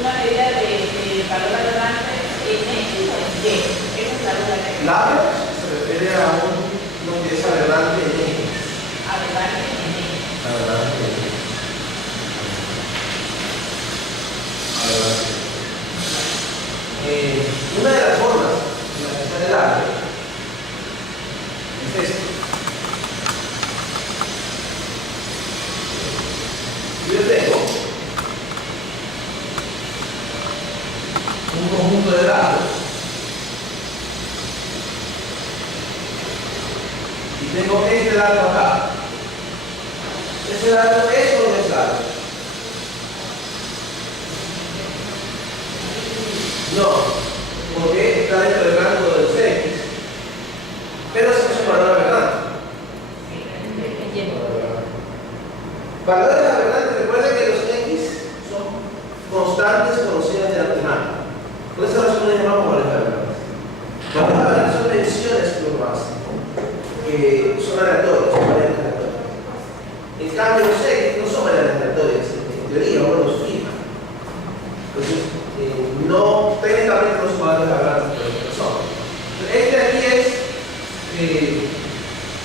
una medida de valor adelante en X o en Y. Esa es la duda que tengo. Labra se refiere a uno que es adelante en X. Adelante en X. Adelante en X. Adelante. Una de las formas en la que se hace el arte es esto. Yo tengo un conjunto de datos y tengo este dato acá. Ese dato es o no es dato. No, porque está dentro del rango de los X, pero se es un valor aberrante. Valores aberrantes, recuerden que los X son constantes conocidas de antemano. Por esa razón les llamamos valores aberrantes. Valores aberrantes son menciones que uno hace, que son aleatorias, son variables aleatorias. En cambio, los X no son variables aleatorias, en teoría uno los fija. Entonces, no, técnicamente no son valores aberrantes, pero no son. Este aquí es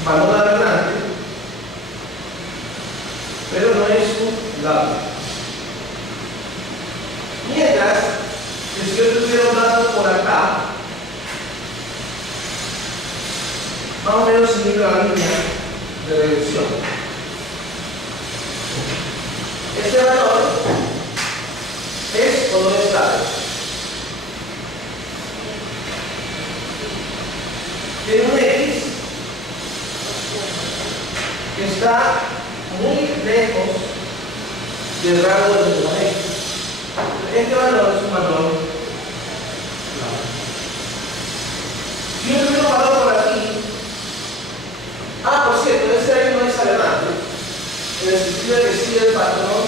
valor aberrante, pero no es un lado. Mientras que si yo tuviera un dato por acá, más o menos siguiendo la línea de reducción, este valor es o no es dado. Tiene un X que está muy lejos del rango de los X. Este valor es un valor claro. Si yo tengo un valor por aquí, por cierto, ese ahí no es adelante, en el sentido de que si el patrón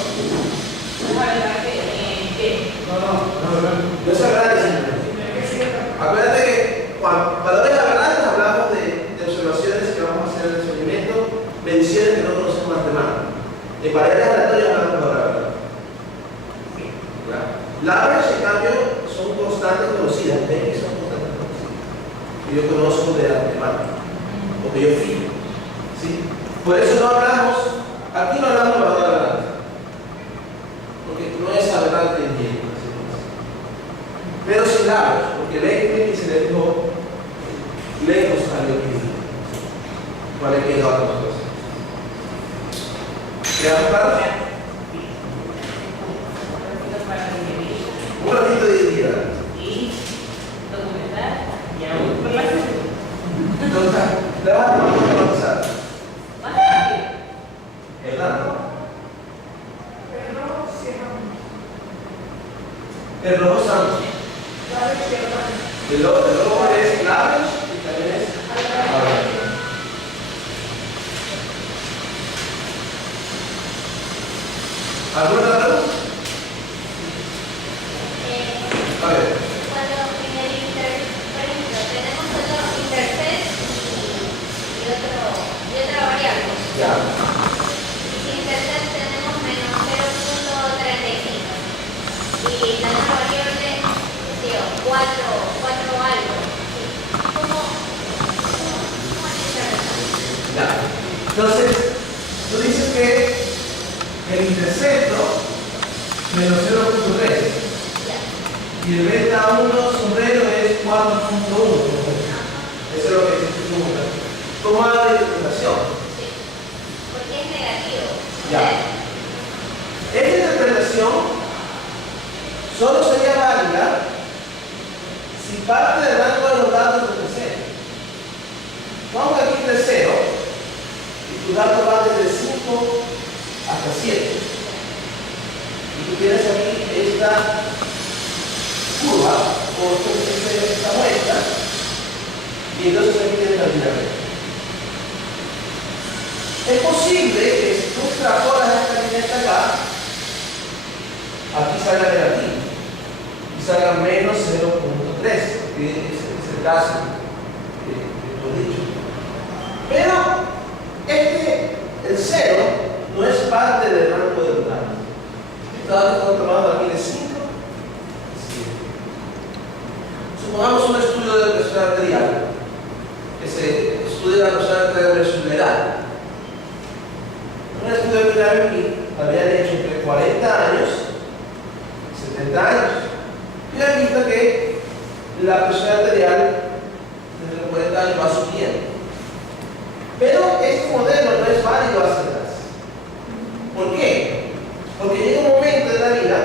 ¿Es adelante en qué? no es adelante simplemente. Acuérdate que cuando valores aberrantes hablamos de observaciones que vamos a hacer en el experimento, mediciones que no conocemos antemano. En variables aleatorias hablamos de valores aberrantes. Labras, en cambio, son constantes conocidas. X son constantes conocidas. Que yo conozco de antemano. O que yo fijo. ¿Sí? Por eso no hablamos, aquí no hablamos de valor aberrante. Porque no es aberrante en Y. Pero sin labras, porque el X se le dijo lejos al Y. ¿Cuál es que es otra cosa? ¿Quedamos claros? Un ratito de día. Y documentar y aún por la Entonces, le vas a automatizar. más rápido. ¿Verdad? El rojo santo. El rojo es claves y también es aberrante. ¿Alguna otra pregunta? A ver. Cuando en el por ejemplo, tenemos solo intercept y otra variable. Ya. Y si intercept tenemos menos 0.35 y la otra variable, qué sé yo, 4 algo. ¿Cómo analizar eso? Ya. Entonces, tú dices que el intercepto menos 0.3 y el beta 1 sombrero es 4.1. Eso es lo que se pregunta. Toma la interpretación. Sí, porque es negativo. Ya. Esta interpretación solo sería válida si parte del rango de los datos es tercero. Vamos aquí tercero y tu dato va desde 5 hasta 7. Y tú tienes aquí esta curva o esta muestra y entonces aquí tienes la línea recta. Es posible que si tú extrapolas esta línea hasta acá, aquí salga negativo y salga menos 0.3, que es el caso que tú has dicho. Pero el 0 no es parte del rango de los datos. Estos datos están tomados aquí de 5 70 años. Y han visto que la presión arterial desde los 40 años va subiendo. Pero este modelo no es válido hacia atrás. ¿Por qué? Porque llega un momento en la vida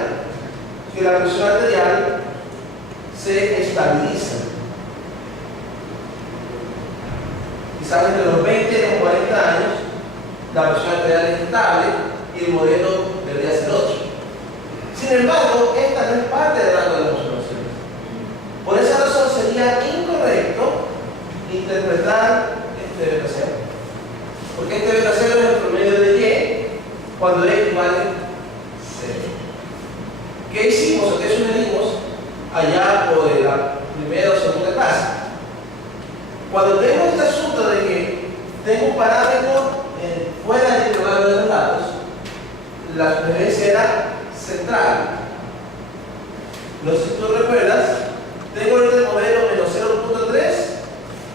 que la presión arterial se estabiliza. Quizás entre los 20 y los 40 años la presión arterial es estable y el modelo debería ser otro. Sin embargo, esta no es parte del rango de las observaciones. Por esa razón sería incorrecto interpretar este beta cero. Porque este beta cero es el promedio de Y cuando X vale 0. ¿Qué hicimos o qué sugerimos allá por la primera o segunda clase? Cuando tengo este asunto de que tengo un parámetro fuera del intervalo de los datos, la sugerencia era central. No sé si tú recuerdas, tengo ahorita el modelo menos 0.3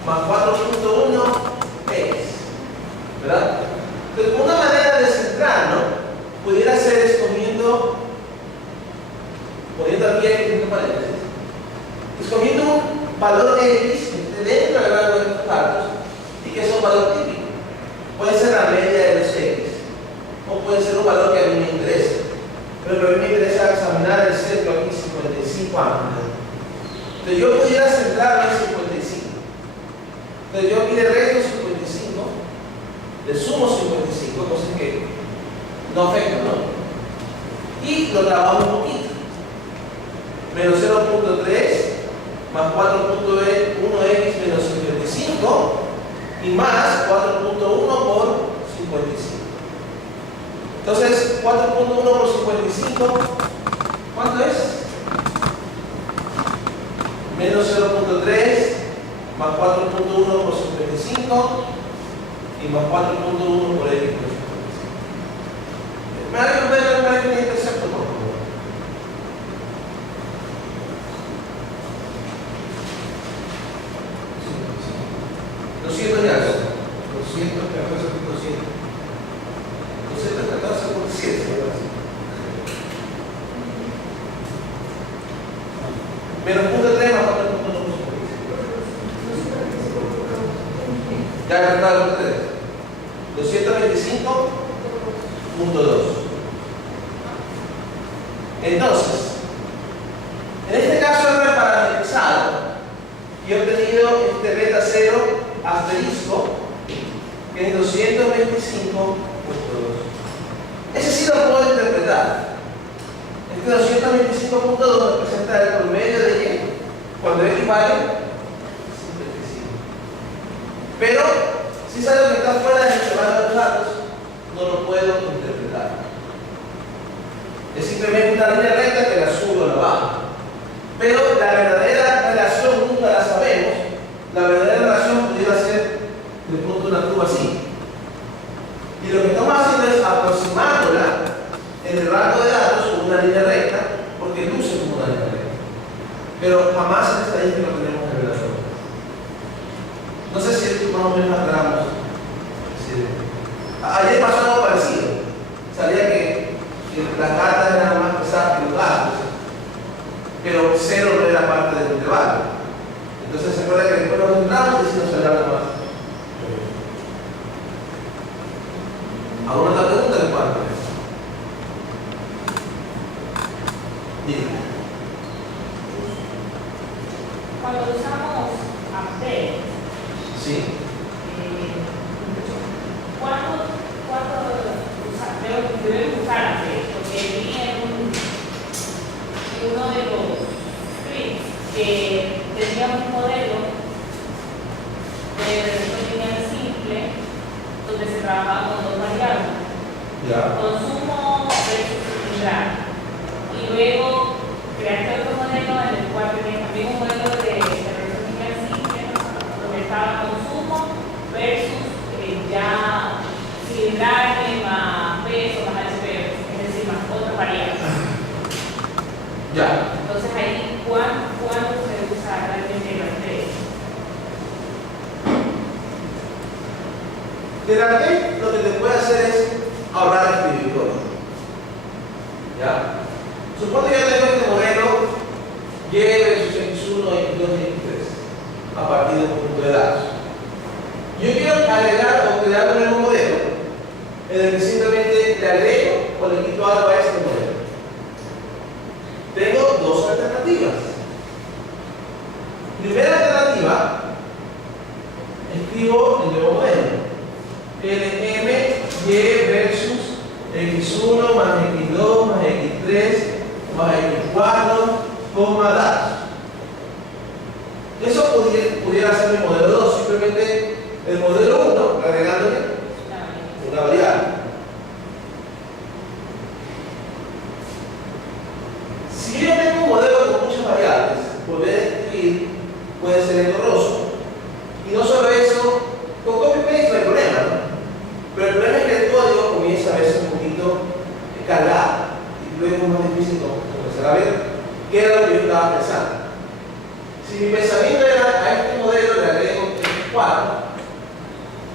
más 4.1 X, ¿verdad? Entonces, una manera de centrar, ¿no? Pudiera ser escogiendo, poniendo aquí entre paréntesis, escogiendo un valor X que esté dentro del rango de los datos y que es un valor típico. Puede ser la media de los X, o puede ser un valor que a mí me interesa. Pero a mí me interesa examinar el centro aquí 55 años. Entonces yo pudiera centrarme en 55. Entonces yo aquí le resto 55, le sumo 55, cosa que no afecta, ¿no? Y lo trabajo un poquito. Menos 0.3 más 4.1x menos 55 y más 4.1 por 55. Entonces, 4.1 por 55, ¿cuánto es? Menos 0.3 más 4.1 por 55 y más 4.1 por x por 55. ¿Me hagan ver el intercepto, por favor? Sí, 200 y algo. 214.7. Menos 0.3 más 4.1. Ya calculado ustedes. 225.2. Entonces, en este caso he reparametrizado y he obtenido este beta 0 asterisco, que es 225.2. Ese sí lo puedo interpretar. Este 225.2 representa el promedio de Y cuando X vale 55. Pero si es algo que está fuera del intervalo de los datos, no lo puedo interpretar. Es simplemente una línea recta que la subo o la bajo. Pero la verdadera relación nunca la sabemos. La verdadera relación pudiera ser de pronto una curva así. Y lo que estamos haciendo es aproximándola en el rango de datos con una línea recta, porque luce como una línea recta. Pero jamás en estadística lo tenemos en relación. No sé si esto más o menos aclaramos. Ayer pasó algo parecido. Sabía que las cartas eran más pesadas que los datos, pero 0 no era parte del intervalo. Entonces se acuerda que después nos entramos y decimos hablar más. ¿Alguna otra pregunta de cuánto es? Dígame. Cuando usamos update, Sí. ¿cuánto debemos usar update? Porque vi en uno de los scripts que teníamos un modelo de regresión lineal simple donde se trabajaba con dos variables. Ya. Consumo versus utilidad. Y luego creaste otro modelo en el cual tenía también un modelo de regresión lineal simple donde estaba consumo versus ya cilindraje más peso más HP, es decir, más otras variables. Ya. Entonces ahí, ¿cuándo se usa realmente el update? Del update lo que te puede hacer es ahorrar escribir. ¿Ya? Supongo que yo tengo este Y versus X1, X2 y X3 a partir de un conjunto de datos. Yo quiero agregar o crear un nuevo modelo en el que simplemente le agrego o le quito algo a este modelo. Tengo dos alternativas. Primera alternativa, escribo el nuevo modelo. LM, Y versus X1 más X2 más X3 más X4, coma datos. Eso pudiera ser mi modelo 2, simplemente el modelo 1 agregándole una variable. Si yo tengo un modelo con muchas variables, volver a escribir puede ser engorroso. Y no solo eso, con copy-paste no hay problema, ¿no? Pero el problema es que el código comienza a verse un poquito cargado y luego es más difícil comenzar a ver qué era lo que yo estaba pensando. Si mi pensamiento era a este modelo le agrego X4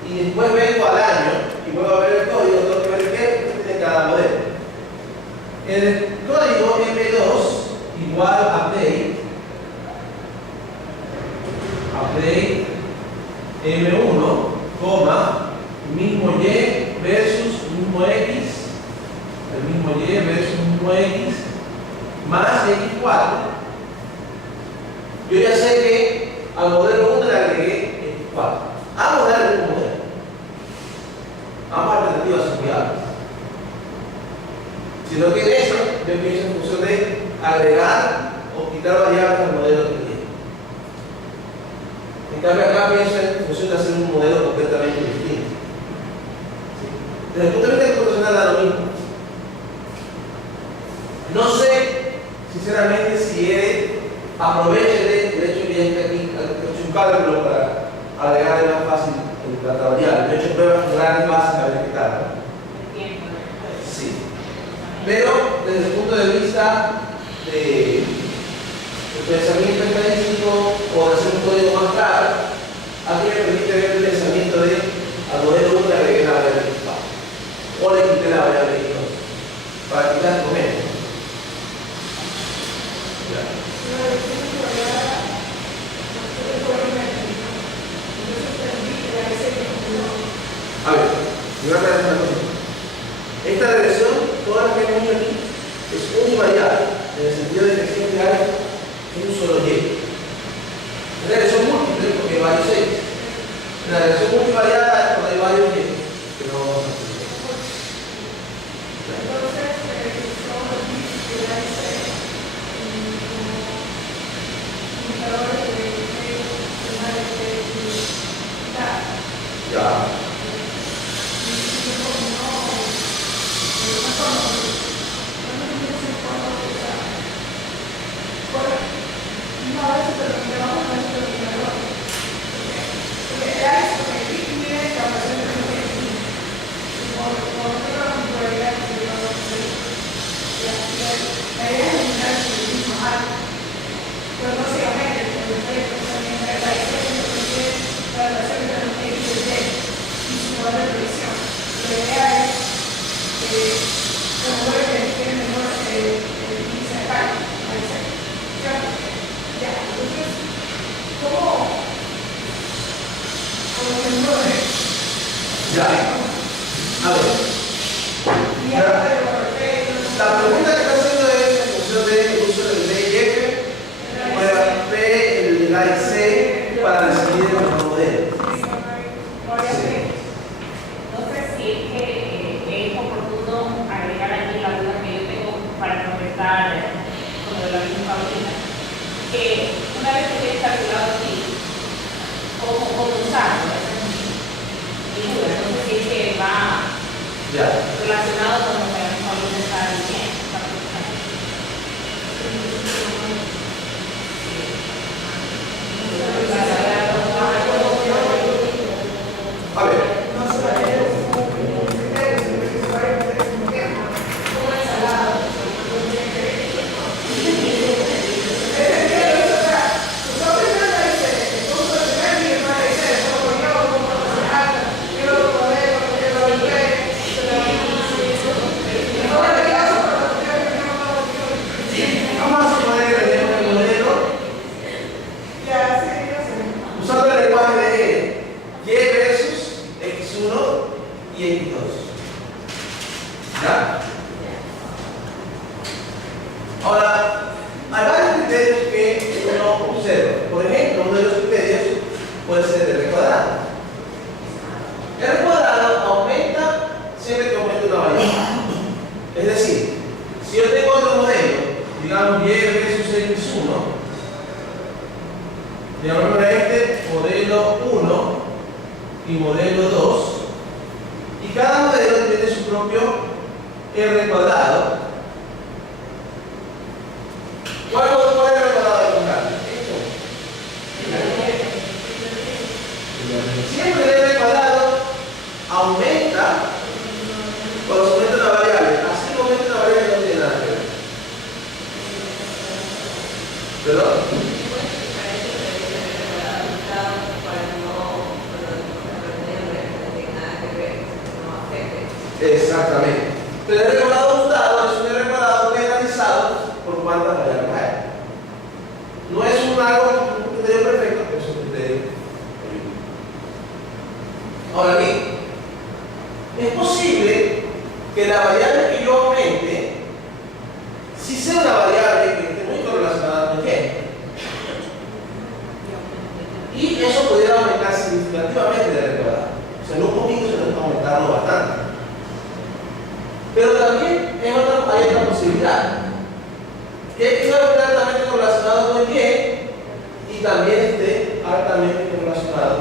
y después vengo al año y vuelvo a ver el código, tengo que ver qué tiene cada modelo. El código M2 igual update M1, coma, mismo Y versus mismo X, el mismo Y versus mismo X, más X4. Yo ya sé que al modelo 1 le agregué X4. Vamos a darle un modelo. Ambas alternativas son viables. Sino que en eso yo pienso en función de agregar o quitar variables al modelo que tiene. En cambio acá pienso en función de hacer un modelo completamente distinto. ¿Sí? Desde el punto de vista computacional da lo mismo. No sé, sinceramente, si aproveche el hecho que ya está aquí, he hecho un cálculo para agregarle más fácil la variable. He hecho pruebas con grandes bases a ver qué tal, ¿no? Sí. Pero desde el punto de vista de pensamiento estadístico o de hacer un código más claro, aquí me permite ver el pensamiento de al modelo 1 le agregué la variable X2 o le quité la variable X2 para quitar el momento. A ver, yo voy a aclarar una cosa. Esta regresión, todas las que hemos hecho aquí, es univariable, en el sentido de que siempre hay un solo Y. La regresión múltiple porque hay varios X. La regresión multivariada es porque hay varios Y, que no vamos a explicar. Ya. Ya. A ver. La pregunta que está haciendo es en función del uso del D y F, prueba P, el A y C para decidir el modelo. No sé si es que es oportuno agregar aquí la duda que yo tengo para completar con la misma Paulina. Que una vez que he calculado aquí, ¿cómo usarlo? No sé si es que va relacionado con lo que la misma Paulina está diciendo. A ver. digamos, Y versus X1, llamamos a este modelo 1 y modelo 2, y cada modelo tiene su propio R cuadrado. ¿Cuál es el R cuadrado de contar? Siempre el R cuadrado aumenta cuando se aumenta una variable. Así que aumenta una variable no tiene nada que ver. ¿Perdón? Exactamente. Pero el R cuadrado mutado es un R cuadrado generalizado por cuántas variables hay. No es un criterio perfecto, pero es un criterio. Ahora bien, es posible que la variable que yo aumente, si sea una variable que esté muy correlacionada con Y, y eso pudiera aumentar significativamente el R cuadrado. O sea, en un poquito se nos va a aumentarlo bastante. Pero también hay otra posibilidad, que X va a estar altamente correlacionado con y también esté altamente correlacionado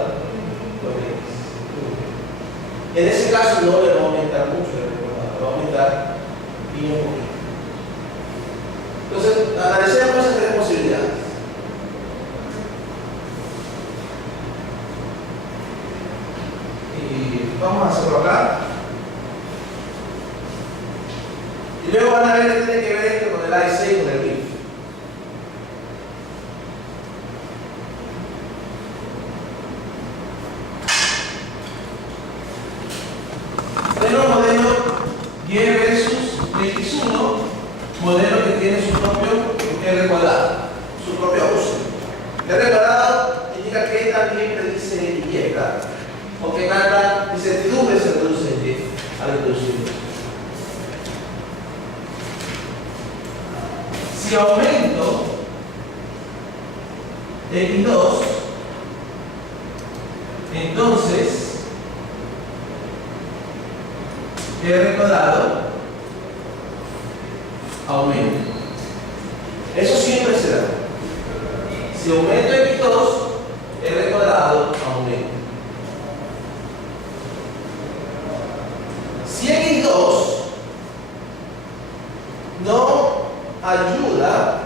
con X. En ese caso no le va a aumentar mucho el recordado, va a aumentar bien un poquito. Entonces, analicemos esas tres posibilidades. Y vamos a hacerlo acá. Y luego van a ver que tiene que ver esto con el IC y con el BIF. Tenemos el modelo Y versus X1, modelo que tiene su propio R cuadrado, su propio uso. R cuadrado indica que también predice Y, ¿verdad? O que tanta incertidumbre se reduce en Y al introducirlo. Si aumento X2, entonces R cuadrado aumenta. Eso siempre será. Si aumento X2, R cuadrado aumenta. Si X2 no ayuda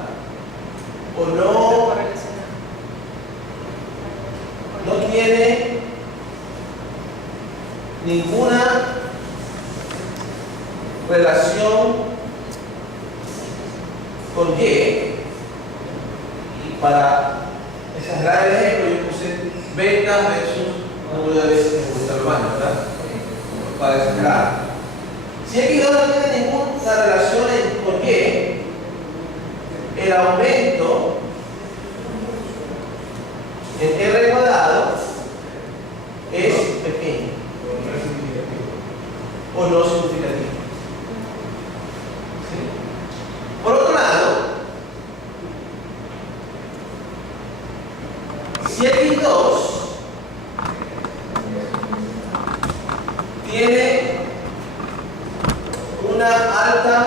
o no tiene ninguna relación con Y, para exagerar el ejemplo yo puse ventas versus número de veces que gusta el baño, ¿verdad? Para exagerar. Si X2 no tiene ninguna relación con Y, el aumento en R cuadrado es pequeño o no significativo. ¿Sí? Por otro lado, si X2 tiene una alta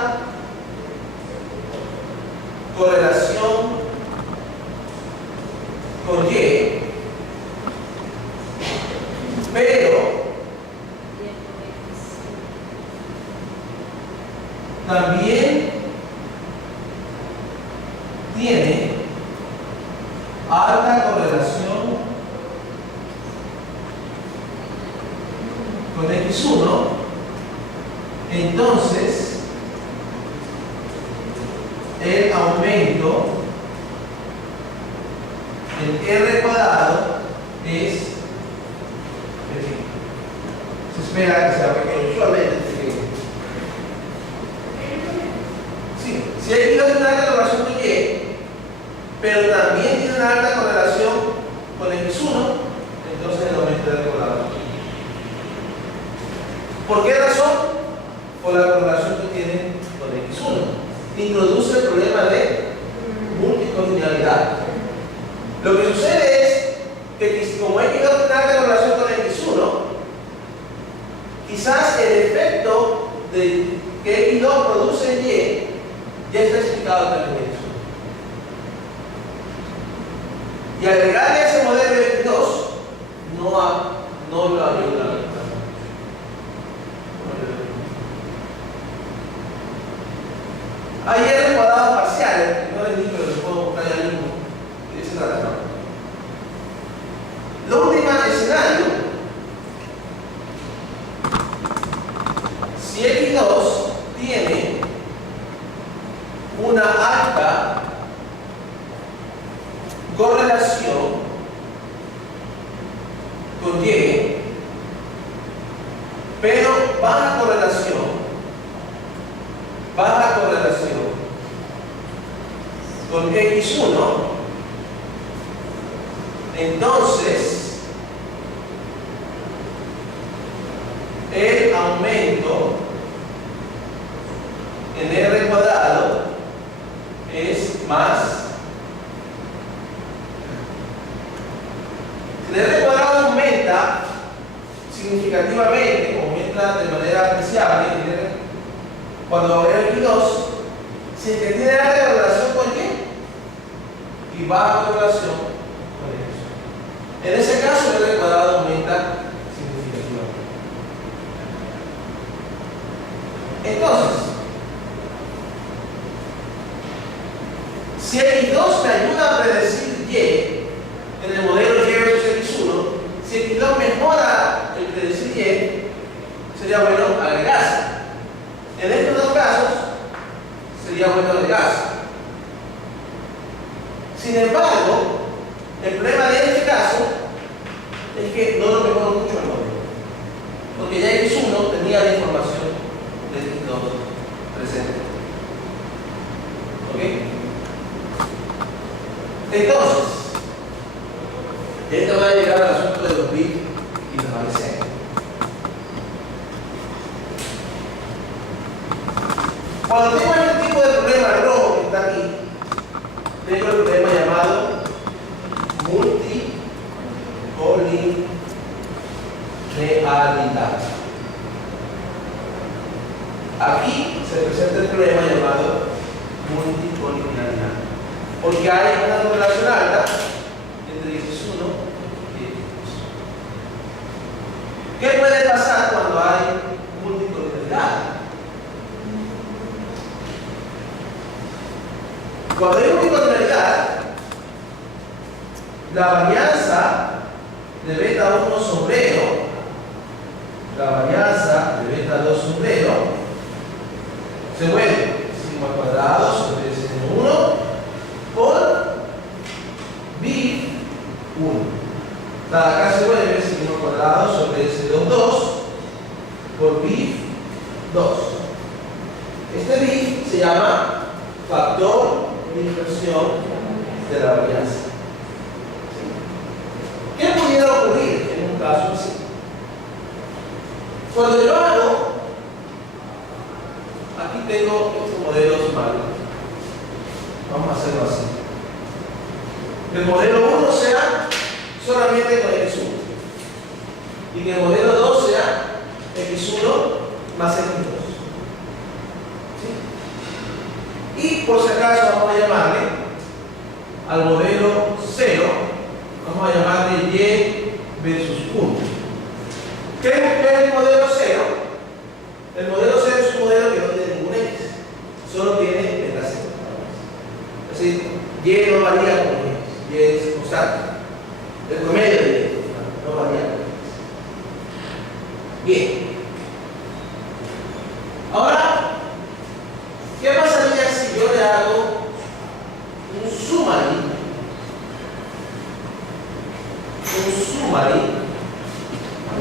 correlación con Y, pero también tiene alta correlación con X1, entonces el aumento en R cuadrado es pequeño. Se espera que sea pequeño, usualmente es pequeño. Sí, si X no tiene una alta correlación con Y, pero también tiene una alta correlación con X1, entonces el aumento de R cuadrado. ¿Por qué razón? Por la correlación que tiene con X1. Introduce el problema de multicollinealidad. Lo que sucede es que como X no tiene alta correlación con X1, quizás el efecto de que X2 produce en Y ya está explicado en el Y agregarle a ese modelo X2 no lo ayuda. Hay R cuadrados parciales, que no les digo, pero les puedo mostrar ya mismo. ¿De qué se trata? ¿No? Lo último escenario, si X2 tiene una alta correlación con Y, pero baja correlación con X1, entonces el aumento en R cuadrado es más. Si el R cuadrado aumenta significativamente, aumenta de manera apreciable, cuando agrego X2, si el que tiene alta correlación con Y y baja correlación con X. En ese caso, el R cuadrado aumenta significativamente. Entonces, si X2 me ayuda a predecir Y en el modelo Y versus X1, si X2 mejora el predecir Y, sería bueno agregarse. En estos dos casos, sería bueno agregarse. Sin embargo, el problema de este caso es que no lo mejoró mucho el modelo, porque ya X1 tenía la información de X2 presente. ¿Ok? Entonces, esto va a llegar al asunto de los bits y los ABC. Cuando tengo este tipo de problema rojo que está aquí, tengo el problema llamado multicollinealidad. Aquí se presenta el problema llamado multicollinealidad, porque hay una correlación alta entre X1 y X2. ¿Qué puede pasar cuando hay multicollinealidad? Cuando hay multicollinealidad, la varianza de beta 1 sobre 0, la varianza de beta 2 sobre 0, se vuelve sigma cuadrado sobre Sn1 por BIF1. Acá se vuelve sigma cuadrado sobre S22 por BIF2. Este BIF se llama factor de inversión de la varianza. ¿Qué pudiera ocurrir en un caso así? Cuando yo hago, aquí tengo estos modelos malos. Vamos a hacerlo así. El modelo 1 sea solamente con X1 y que el modelo 2 sea X1 más X2. Y por si acaso vamos a llamarle al modelo 0, vamos a llamarle Y versus 1. ¿Qué es el modelo 0? El modelo 0 es un modelo que no tiene ningún X, solo tiene beta 0. Es decir, Y no varía con X, Y es constante. El promedio de Y no varía con X. Bien. Ahora, ¿qué pasaría si yo le hago un summary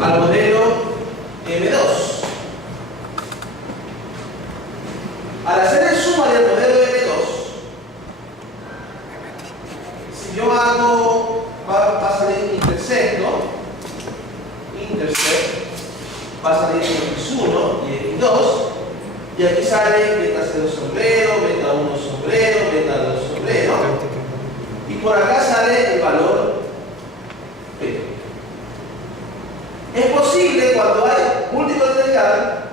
al modelo M2? Al hacer el summary al modelo M2, si yo hago, va a salir un intersect, va a salir X1 y X2, y aquí sale beta 0 sobre 0, beta 1 sobre 0, beta 2 sobre 0, y por acá sale el valor P. Es posible cuando hay multicollinealidad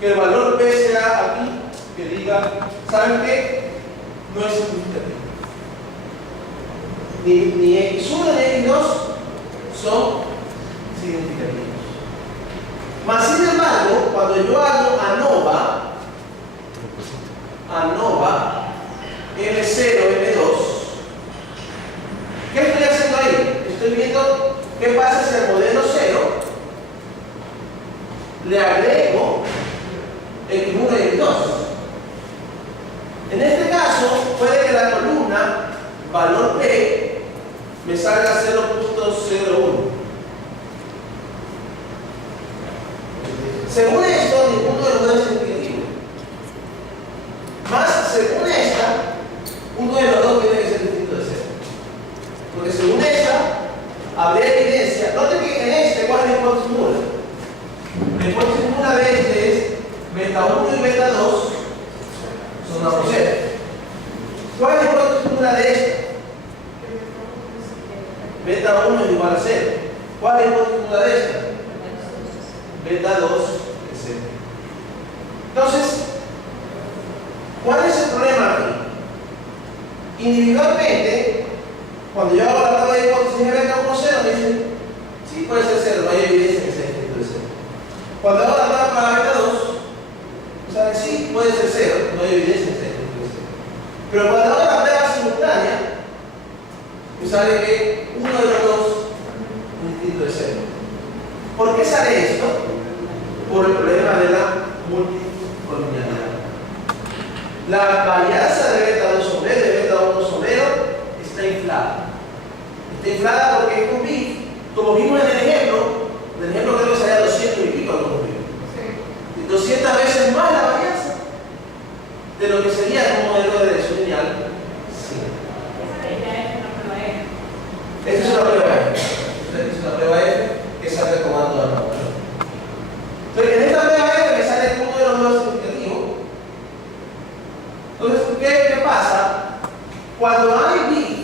que el valor P sea aquí, que diga, ¿saben qué? No es significativo. ni X1 ni X2 son significativos. Mas, sin embargo, cuando yo hago ANOVA M0, M2, ¿qué estoy haciendo ahí? Estoy viendo qué pasa si al modelo 0 le agrego X1 y X2. En este caso, puede que la columna valor P me salga 0.01. Según esto, ninguno de los dos es significativo. Más, según esta, uno de los dos tiene que ser distinto de 0. Porque según esta, habría evidencia. Note que en este, ¿cuál es la hipótesis nula? La hipótesis nula de este es beta 1 y beta 2 son una por 0. ¿Cuál es la hipótesis nula de este? Beta 1 es igual a 0. ¿Cuál es la hipótesis nula de esta? Beta 2 es 0. Entonces, ¿cuál es el problema aquí? Individualmente, cuando yo hago la prueba de hipótesis de beta 1, 0, me dicen, sí, puede ser 0, no hay evidencia que sea distinto de 0. Cuando hago la prueba para beta 2, me sale, sí, puede ser 0, no hay evidencia que sea distinto de 0. Pero cuando hago la prueba simultánea, me sale que uno de los dos es distinto de 0. ¿Por qué sale esto? Por el problema de la multicolumnialidad. La varianza de beta 2 sobre de beta 1 sobre está inflada. Está inflada porque es con bit. Como vimos en el ejemplo creo que salía 200 y pico como vimos. Sí. 200 veces más la varianza de lo que sería un modelo de regresión lineal. Sí. Esa es una prueba F. Esta es una prueba F que sale comando de la. Entonces, en esta prueba F me sale uno de los dos significativos. Entonces, ¿qué pasa? Cuando hay bit,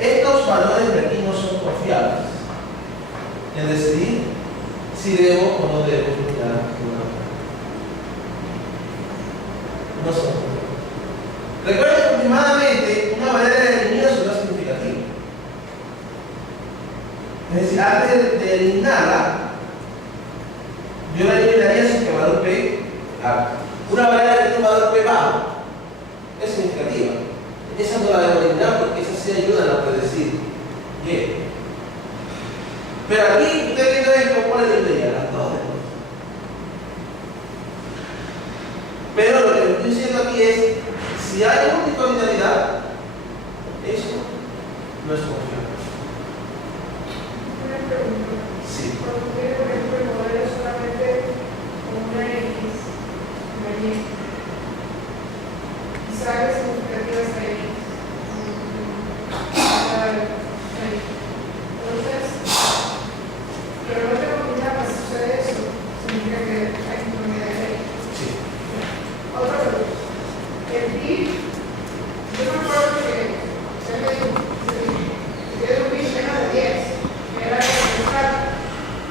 estos valores de aquí no son confiables en decidir si debo o no debo eliminar una. No son confiables. Recuerden que últimamente una manera de eliminar es una significativa. Es decir, antes de eliminarla, yo la eliminaría sin que el valor P alto. Una variable que tiene un valor P bajo es significativa. Esa no la debo eliminar porque esa sí ayuda a predecir Y. Pero aquí, usted viendo esto, ¿cuál es la idea? Las dos. Pero lo que estoy diciendo aquí es, si hay multicolumnialidad, eso no es confiable. Una pregunta. Sí. Cuando tiene, por ejemplo, el modelo solamente con una X, una Y, y sale significativa esa X. Entonces, pero no tengo ni nada para suceder eso, significa que hay conformidad de X. Sí. Otra pregunta. El PIB, yo me acuerdo que se me dio un PIB menos de 10, que era el central,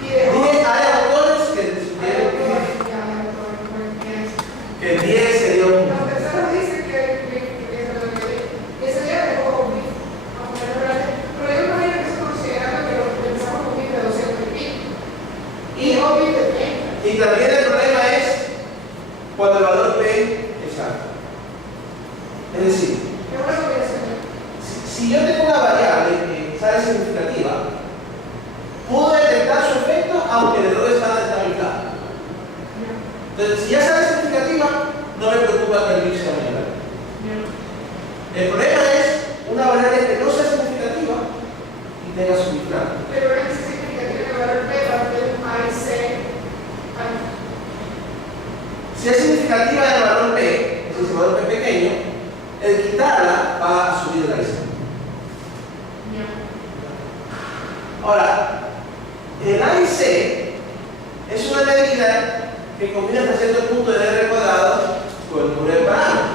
y de Dije, hay autores que descubrieron que el 10 sería un. los terceros dicen que ese día dejó un PIB, pero yo imagino que eso considerando que lo pensamos un PIB de 200 y pico, y dejó PIB de 30. Y también el problema es cuando el valor P es alto. Es decir, ¿Qué bueno que es? si yo tengo una variable que sale significativa, puedo detectar su efecto aunque el error está inflado. Entonces, si ya sale significativa, no me preocupa que el bit sea muy grande. El problema es una variable que no sea significativa y tenga su bit grande. Pero es significativo que valor P va a tener un A y C alto. Si es significativa del valor P, es decir, el valor P pequeño, el quitarla va a subir la IC. Ahora, el AIC es una medida que combina hasta cierto punto el R cuadrado con el número de parámetros,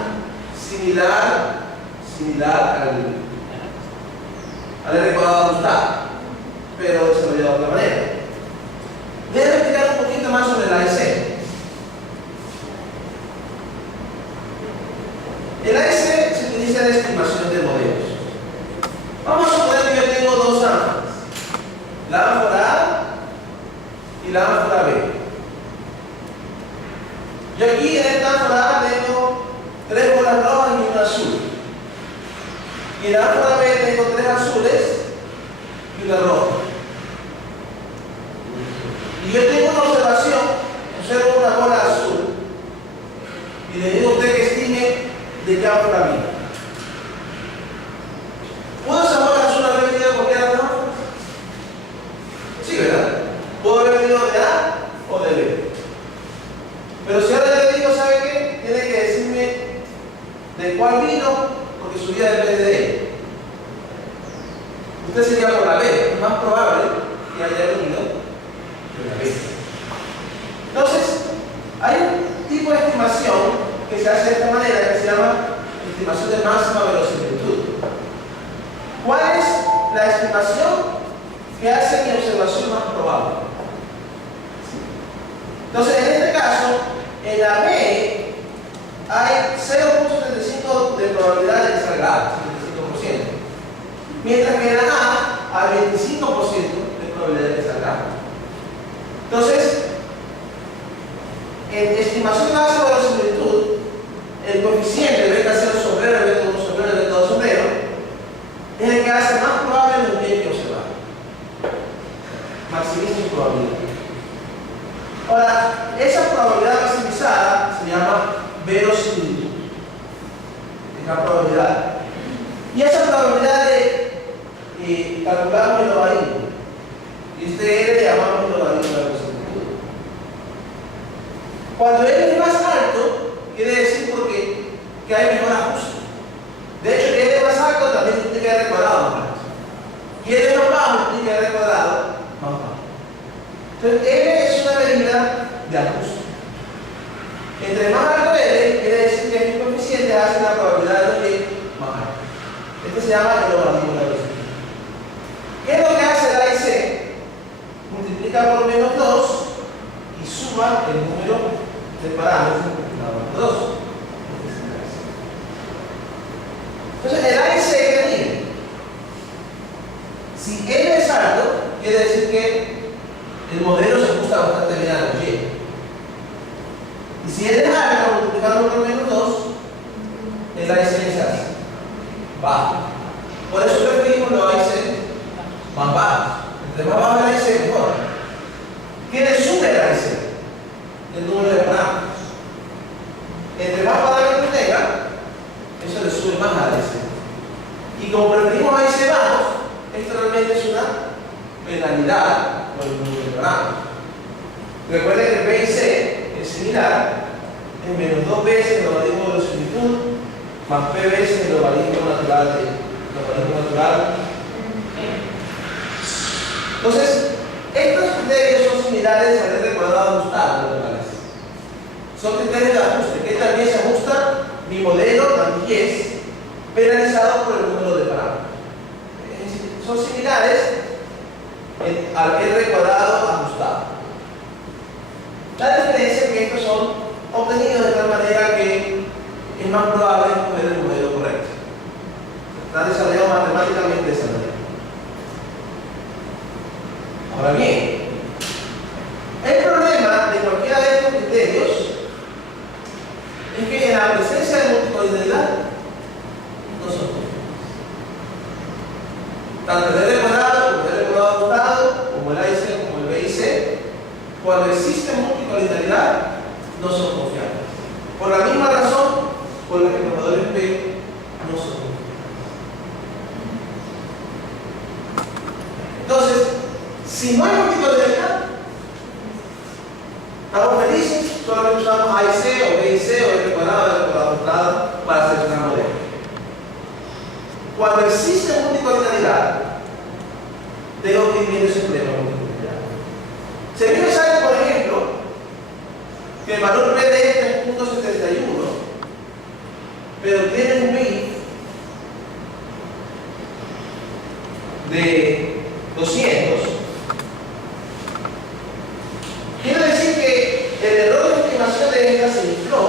similar al R cuadrado ajustado, pero desarrollado de otra manera. Déjame explicar un poquito más sobre el AIC. El AIC se hacer estimación de modelos. Vamos a suponer que yo tengo dos ánforas, la ánfora A y la ánfora B. Yo aquí en esta ánfora A tengo 3 bolas rojas y una azul. Y en la ánfora B tengo 3 azules y una roja. Y yo tengo una observación, observo una bola azul y le digo a usted que estime de qué ánfora viene. ¿Puedo esa bola azul haber venido de cualquiera de las ánforas? Sí, ¿verdad? Puedo haber venido de A o de B. Pero si ahora ya le digo, ¿sabe qué? Tiene que decirme de cuál vino, porque su vida depende de él. Usted sería por la B, es más probable que haya venido de la B. Entonces, hay un tipo de estimación que se hace de esta manera, que se llama estimación de máxima verosimilitud. ¿Cuál es la estimación que hace mi observación más probable? Entonces, en este caso, en la B hay 0.75 de probabilidad de que salga A, 75%. Mientras que en la A hay 25% de probabilidad de que salga A. Entonces, en estimación de máxima verosimilitud, el coeficiente de beta 0 sombrero, beta 1 sombrero, beta 2 sombrero, es el que hace más probable lo que hay que observar. Maximiza su probabilidad. Ahora, esa probabilidad maximizada se llama verosimilitud. Es la probabilidad. Y esa probabilidad calculamos el logaritmo. Y este L le llamamos el logaritmo de la verosimilitud. Cuando L es más alto, quiere decir que hay mejor ajuste. De hecho, L es más alto también implica R cuadrado más alto. Y L es más bajo implica R cuadrado más bajo. Entonces, L es una medida de ajuste. Entre más alto L, quiere decir que el coeficiente hace la probabilidad de que más alto. Este se llama el logaritmo de la velocidad. ¿Qué es lo que hace el A y C? Multiplica por menos 2 y suma el número de parámetros multiplicado por 2. Entonces, el A y C que mide. Si L es alto, quiere decir que el modelo se ajusta bastante bien a la Y. Y si L es alto, multiplicando por menos 2, el A y C se hace bajo. Por eso preferimos los A y C más bajos. Entre más bajo el A y C, mejor. ¿Qué le sube el A y C? El número de parámetros. Entre más parámetros tenga, eso le sube más al A y C. Y como preferimos A y C bajos, esto realmente es una penalidad por el número de parámetros. Recuerden que B y C es similar, es menos 2 veces el logaritmo de verosimilitud más P veces el logaritmo natural Entonces, estos criterios son similares al R cuadrado ajustado, me parece. Son criterios de ajuste, que también se ajusta mi modelo a mi Y, penalizado por el número de parámetros. Son similares al R cuadrado ajustado. La diferencia es que estos son obtenidos de tal manera que es más probable escoger el modelo correcto. Está desarrollado matemáticamente de esa manera. Ahora bien, el problema de cualquiera de estos criterios es que en la presencia de multicollineidad no son confiables. Tanto el R cuadrado como el R cuadrado ajustado, como el A y C, como el B y C, cuando existe multicollineidad no son confiables. Por la misma razón por la que los modelos P no son confiables. Entonces, si no hay multicollineidad, estamos felices, solamente usamos A y C, o B y C, o R cuadrado ajustado para seleccionar modelos. Cuando existe multicollineidad, tengo que ir viendo ese problema de multicollineidad. Si a mí me sale, por ejemplo, que el valor P de este es 0.71, pero tiene un BIF de 200, quiere decir que el error de estimación de esta se infló,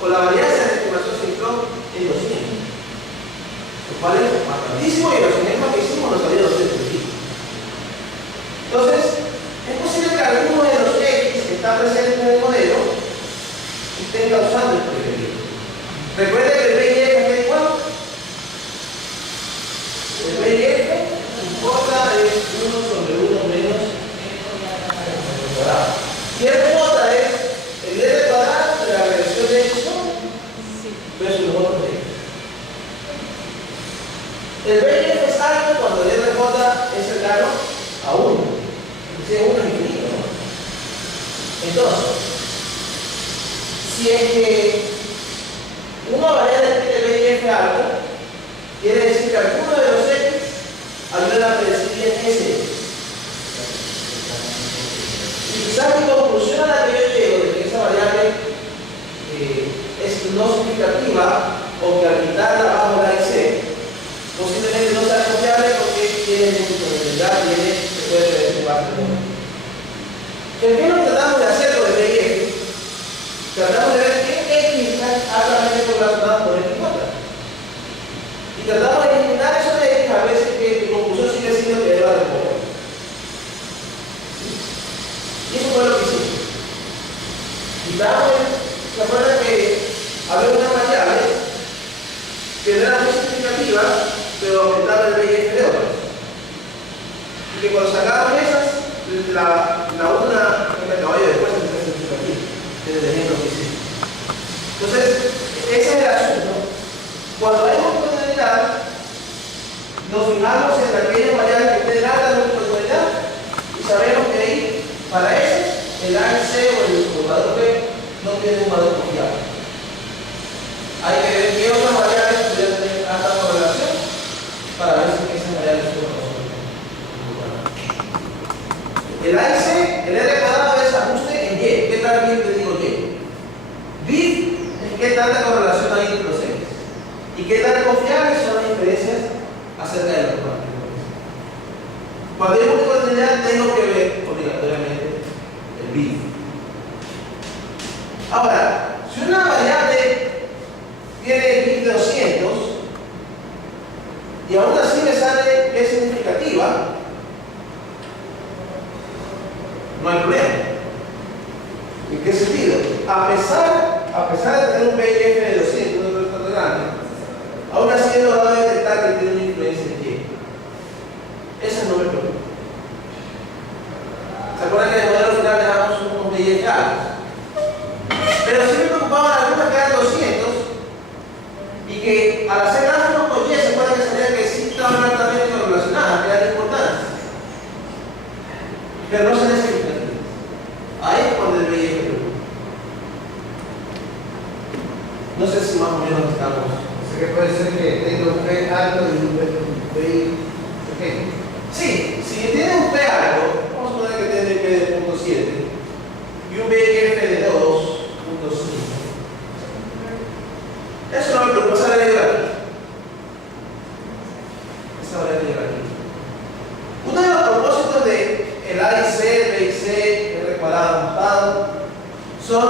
o la varianza de estimación se infló en 200. cual es bastante, y los ejemplos que hicimos nos salieron de este. Entonces, es posible que alguno de los X que está presente en el modelo estén causando este deterioro. Recuerden que el B y F es igual. El B y F, J es 1 sobre 1 menos el cuadrado. Y el J es el R cuadrado de la relación de X versus los otros X. El B y F es alto cuando el RJ es cercano a 1. Es 1 es infinito, ¿no? Entonces, si es que una variable tiene B y F alto, quiere decir que alguno de los X ayuda a predecir bien ese. Y quizás mi conclusión a la que yo llego de que esa variable es no significativa o que al quitarla bajo la IC, posiblemente no sea confiable porque tiene disponibilidad, se puede predecir bastante. ¿Qué es lo que tratamos de hacer con el B y F? Tratamos de ver qué X está altamente correlacionado con X y Y. Y tratamos de eliminar esos X a veces que mi conclusión sigue siendo que deba de poder. Y eso fue lo que hicimos. ¿Se acuerdan que había unas variables que no eran muy significativas, pero aumentaban el B y F de otras? Y que cuando sacaban esas, la una que me acabó después de ser significativa, en el ejemplo que hicimos. Entonces, ese es el asunto. Cuando hay multiplicidad, nos fijamos en aquellas variables que tienen alta multiplicidad y sabemos que ahí, para ese, el A y C o el valor B no tiene un valor confiable. Hay que ver qué otras variables pueden tener alta correlación para ver si esas variables son el A y C, el R cuadrado es ajuste en Y. ¿Qué tal bien te digo Y? BIF es qué tanta correlación hay entre los X. Y qué tan confiables son las inferencias acerca de los partículas. Cuando hay multiplicidad tengo que ver obligatoriamente el BIF. Ahora, si una variable tiene BIF de 200 y aún así me sale que es significativa, no hay problema. ¿En qué sentido? A pesar de tener un B y F de 200, un resultado grande, aún así he logrado detectar que tiene una influencia en Y. Ese no es el problema. ¿Se acuerdan que en el modelo final dejamos unos B y F altos? Pero sí me preocupaban algunas que eran 200 y que al hacer gráficos con Y se acuerdan que salía que sí estaban altamente correlacionadas, que eran importantes. Pero no se necesita. Ahí es cuando el B y F preocupa. No sé si más o menos estamos. O sea que puede ser que tenga un P alto y un B pequeño. Sí, si tiene un P alto, vamos a poner que tiene P de 0.7 y un B y F de 2.5. Eso no me preocupa, esa variable llega aquí. Esa variable llega aquí. Uno de los propósitos de el A y C, B y C, R cuadrado ajustado, son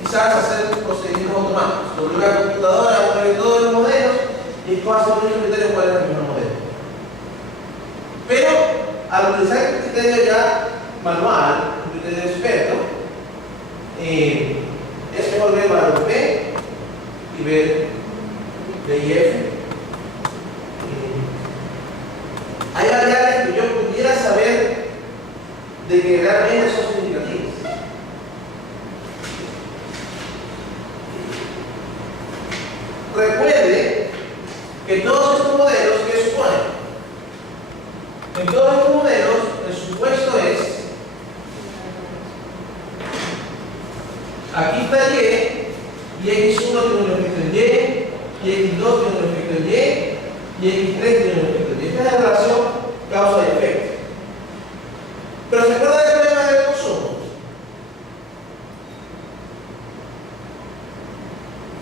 quizás hacer procedimientos automáticos. Lo primero la computadora, poner todos los modelos y después hacer un criterio cuál es el mismo modelo. Pero al utilizar el criterio ya manual, un criterio experto, es mejor ver valor P y ver B y F. Hay variables que yo pudiera saber de que realmente son significativas. Recuerde que todos estos modelos, ¿qué suponen? En todos estos modelos, el supuesto es, aquí está Y X1 tiene un efecto en Y X2 tiene un efecto en Y X3 tiene un efecto en Y. Esta es la relación causa y efecto. Pero ¿se acuerdan del problema del consumo?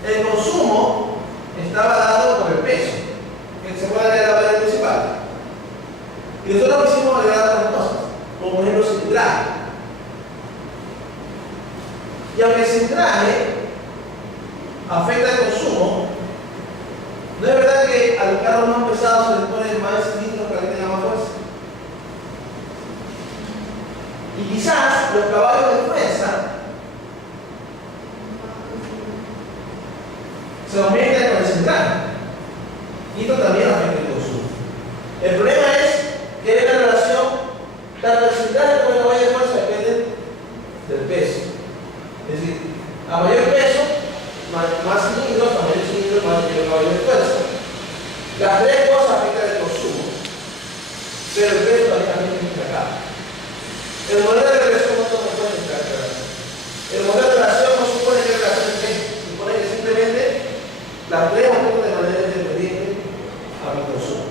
El consumo estaba dado por el peso, que se acuerdan que era la variable principal. Y nosotros lo hicimos agregar otras cosas, como por ejemplo cilindraje. Y aunque el cilindraje afecta el consumo, no es verdad que al a los carros más pesados se les pone más cilindros para que tengan más fuerza. Y quizás los caballos de fuerza se aumentan con el central. Y esto también afecta el consumo. El problema es que hay una relación, tanto el central como el caballo de fuerza dependen del peso. Es decir, a mayor peso, más cilindros, a mayor cilindros, más el caballo de fuerza. Las tres cosas afectan el consumo, pero el peso también afecta acá. El modelo de relación no puede entrar acá. El modelo de relación no supone que hay relación entre ellos, supone que simplemente las tres afectan de manera independiente a mi consumo.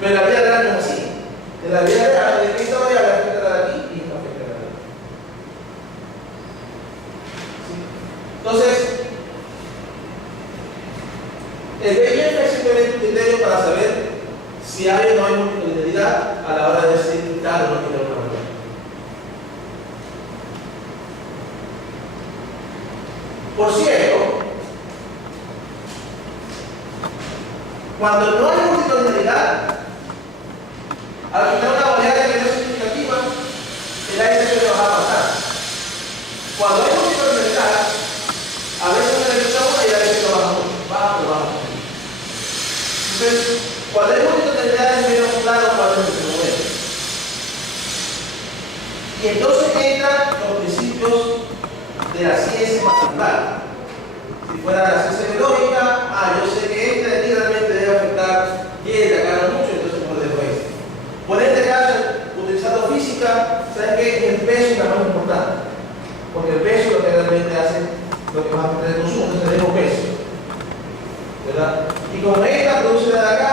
Pero en la vida real no es así. En la vida real, de esta variable afecta a aquí y esta afecta a aquí. ¿Sí? Entonces, el BIF es simplemente un criterio para saber si hay o no hay multicollinealidad a la hora de decidir quitar o no quitar una variable. Por cierto, cuando no hay multicollinealidad, al quitar una variable que no es significativa, el AIC se va a pasar. Cuando hay multicollinealidad, a veces se le quita una y el AIC lo baja mucho, baja o baja. Entonces, cuando hay multicollinealidad es menos claro cuál es el que se mueve. Y entonces entran los principios de la ciencia particular. Si fuera la ciencia biológica, yo sé que este de aquí realmente debe afectar y el de acá no mucho, entonces no lo dejo este. Por este caso, utilizando física, ¿saben qué? El peso es la más importante. Porque el peso es lo que realmente hace lo que más afecta el consumo, entonces tenemos peso. ¿Verdad? Y como esta produce la de acá,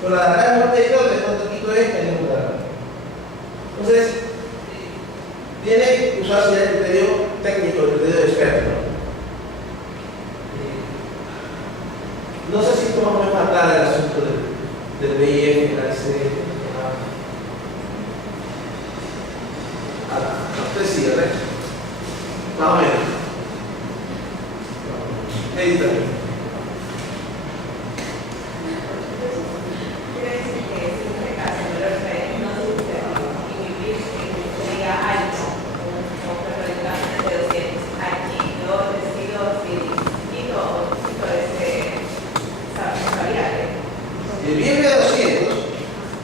pero la de acá es más medidor, después te quito esta y no de acá. Entonces, tiene que usarse ya el criterio técnico, el criterio de experto. No sé si esto más o menos aclara el asunto del BIF, la IC. Usted sigue, ¿verdad? Más o menos. Edita. Quiere decir que si en este caso el valor real no es significativo y vivir en que diga alto, un perro de clase de 200, aquí yo decido si quito o quito esa variable. El BIF de 200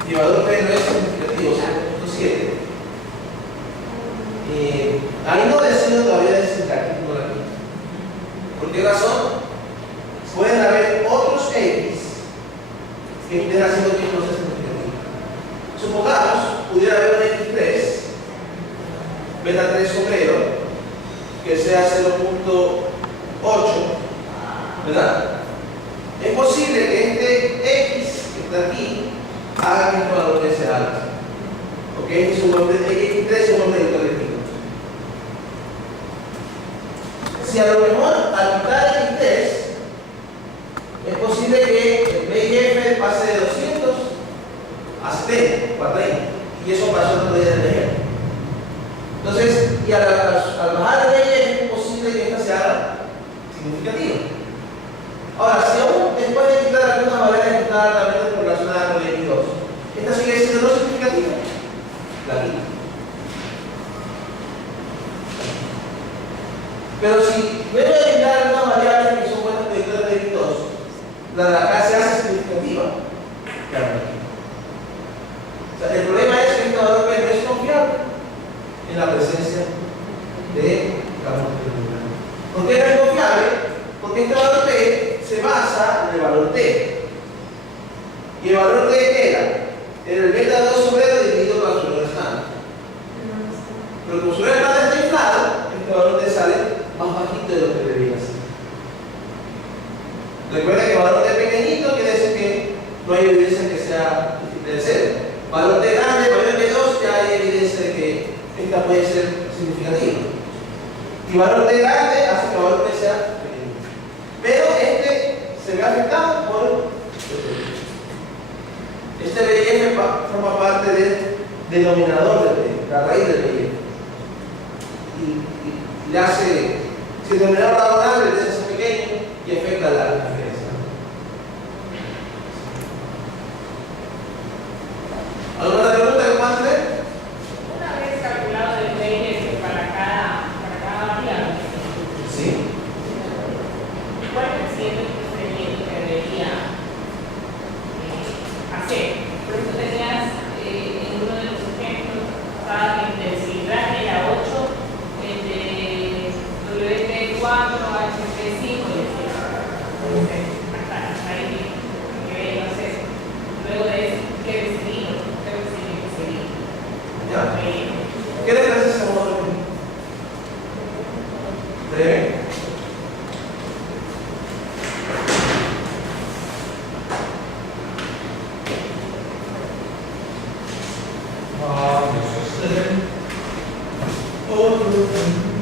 y el valor P no es significativo, o sea, 0.7. Ahí no decido todavía desencajar por aquí. ¿Por qué razón? Pueden haber otros X que estén haciendo que no sea significativo. Supongamos, pudiera haber un X3, beta 3 obrero, que sea 0.8, ¿verdad? Es posible que este X que está aquí haga que este valor sea alto. ¿Ok? X3 es un nombre de colectivo. Si a lo mejor al quitar X3 es posible que el BIF pase de 200 a 70 o a 30 y eso pasó no podía tener. Entonces, y al bajar el BIF es posible que esta se haga significativa. Ahora, si aún después de quitar alguna variable que está altamente relacionada con el X2, esta sigue siendo no significativa, la quita. Pero si luego de eliminar algunas variables que son buenas predictoras de X2, la de acá se hace significativa. Claro. O sea, el problema es que este valor P no es confiable en la presencia de la multiplicidad. ¿Por qué no es confiable? Porque este valor P se basa en el valor T. Y el valor T era el beta 2 obrero dividido por la sobrero estándar. Pero como sobrero estándar está inflado, este valor T sale más bajito de lo que debería ser. Recuerda que el valor T pequeñito quiere decir que no hay evidencia que sea difícil de cero. Valor T grande, mayor que 2, ya hay evidencia de que esta puede ser significativa. Y valor T grande hace que el valor T sea pequeño. Pero este se ve afectado por este BIF forma parte del denominador del BIF, la raíz del BIF. Y le hace, si el denominador razonable es pequeño y afecta la diferencia. siendo el procedimiento que debería hacer. Por eso tenías en uno de los ejemplos, estaba el del cilindraje, era 8, el de WT4, HP5 y así. Hasta ahí que no sé. Luego de eso, ¿qué decidí? ¿Ya? ¿Qué le parece ese módulo? ¿Está bien? Otro.